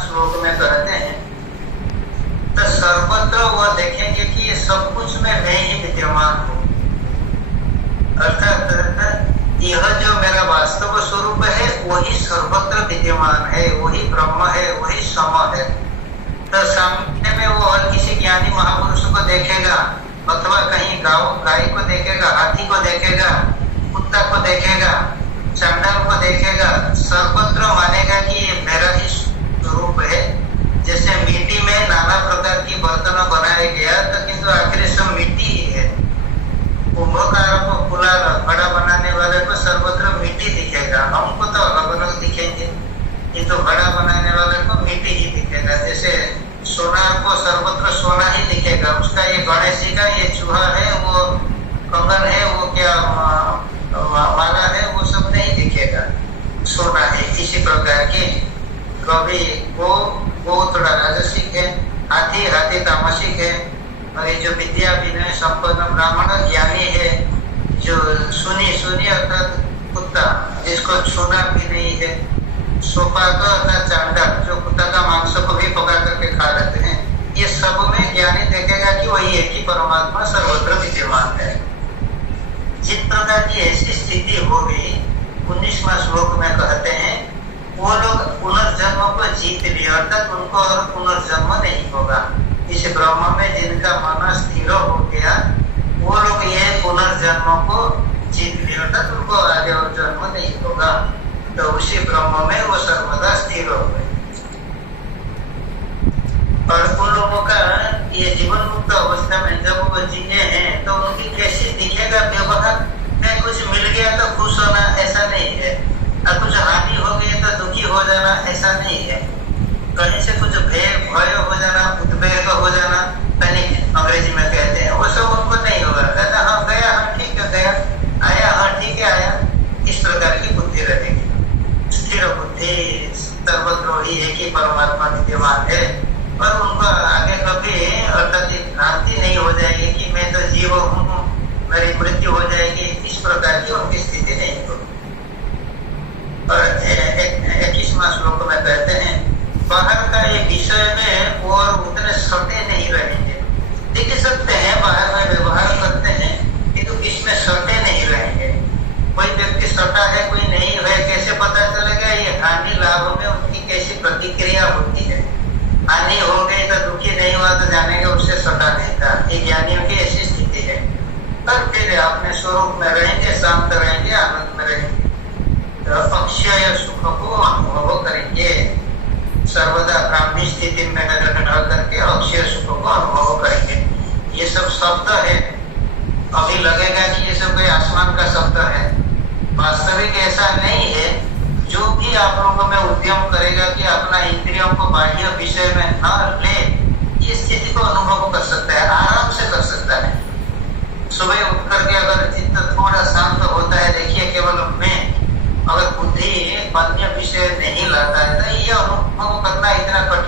श्लोक में कहते हैं तो सर्वत्र वह देखेंगे कि ये सब कुछ में मैं ही विद्यमान हूँ। अर्थात यह जो मेरा वास्तव स्वरूप है वही सर्वत्र विद्यमान है, वही ब्रह्म है, वही सम है। तो सामने में वो और किसी ज्ञानी महापुरुष को देखेगा अथवा कहीं गाय को देखेगा, हाथी को देखेगा, कुत्ता को देखेगा, चांडाल को देखेगा, सर्वत्र मानेगा कि ये मेरा ही स्वरूप है। जैसे मिट्टी में नाना प्रकार की बर्तन बनाया गया तो किंतु आखिर सब मिट्टी ही है। कुंभकार को फुला घड़ा बनाने वाले को सर्वत्र मिट्टी दिखेगा, हमको तो अलग अलग दिखेंगे। ये तो घड़ा बनाने वाले को मिट्टी ही दिखेगा। जैसे सोनार को सर्वत्र सोना ही दिखेगा, उसका ये गणेश जी का ये चूहा है, वो कंगन है, वो क्या माला है, वो सब नहीं दिखेगा, सोना है। इसी प्रकार के कभी वो थोड़ा राजसिक है, हाथी तामसिक है, और ये जो विद्या विनय संपन्न ब्राह्मण ज्ञानी है, जो सुनी अर्थात कुत्ता जिसको छूना भी नहीं है, सोपाक अर्थात चांडाल जो कुत्ता का मांस को भी पका करके खा लेते हैं। ये सब में ज्ञानी देखेगा कि वही एक ही परमात्मा सर्वत्र विद्यमान है। जिस प्रकार की ऐसी स्थिति होगी 19वां श्लोक में कहते हैं वो लोग पुनर्जन्म को जीत लिए, अर्थात उनको और पुनर्जन्म नहीं होगा। इस ब्रह्म में जिनका मन स्थिर हो गया वो लोग ये पुनर्जन्म को जीत लिए, अर्थात उनको आगे और जन्म नहीं होगा। तो उसी ब्रह्म में वो सर्वदा स्थिर हो गए। और उन लोगों का ये जीवन मुक्त अवस्था में जब वो जीने हैं तो उनकी कैसी दिखेगा व्यवहार। कहीं कुछ मिल गया तो खुश होना, ऐसा नहीं है, और कुछ हानि हो गई तो दुखी हो जाना, ऐसा नहीं है। कहीं से कुछ भय हो जाना, उद्वेग हो जाना, पैनिक अंग्रेजी में कहते हैं, वो सब उनको नहीं होगा। कहता हाँ गया, हाँ ठीक है गया, आया हाँ ठीक है आया। इस प्रकार की बुद्धि रहेगी, स्थिर बुद्धि, सर्वत्र ही एक ही परमात्मा विद्यमान है। और उनको आगे कभी अर्थात भ्रांति नहीं हो जाएगी कि मैं तो जीव हूँ, मेरी मृत्यु हो जाएगी, इस प्रकार की उनकी स्थिति नहीं होगी। और 21वां श्लोक में कहते हैं बाहर का ये विषय में और उतने सटे नहीं रहेंगे। देख सकते हैं बाहर में व्यवहार करते हैं किंतु इसमें सटे नहीं रहेंगे। कोई व्यक्ति सटा है कोई नहीं है, कैसे पता चलेगा? ये हानि लाभ में उनकी कैसी प्रतिक्रिया होती है। हानि हो गई तो दुखी नहीं हुआ तो जानेंगे उससे सटा नहीं था। ये ज्ञानियों की ऐसी स्थिति है। और फिर अपने स्वरूप में रहेंगे, शांत रहेंगे, आनंद में रहेंगे, अक्षय सुख को अनुभव करेंगे। सर्वदा ब्राह्मी स्थिति में ढल करके अक्षय सुख को अनुभव करेंगे। ये सब शब्द है, अभी लगेगा कि ये सब कोई आसमान का शब्द है, वास्तविक ऐसा नहीं है। जो भी आप लोगों में उद्यम करेगा कि अपना इंद्रियों को बाह्य विषय में न ले, इस स्थिति को अनुभव कर सकता है, आराम से कर सकता है। सुबह उठ करके अगर चित्त थोड़ा शांत होता है, देखिए केवल मैं अगर बुद्धि अन्य विषय नहीं लाता है तो यह अनुभव करना इतना कठिन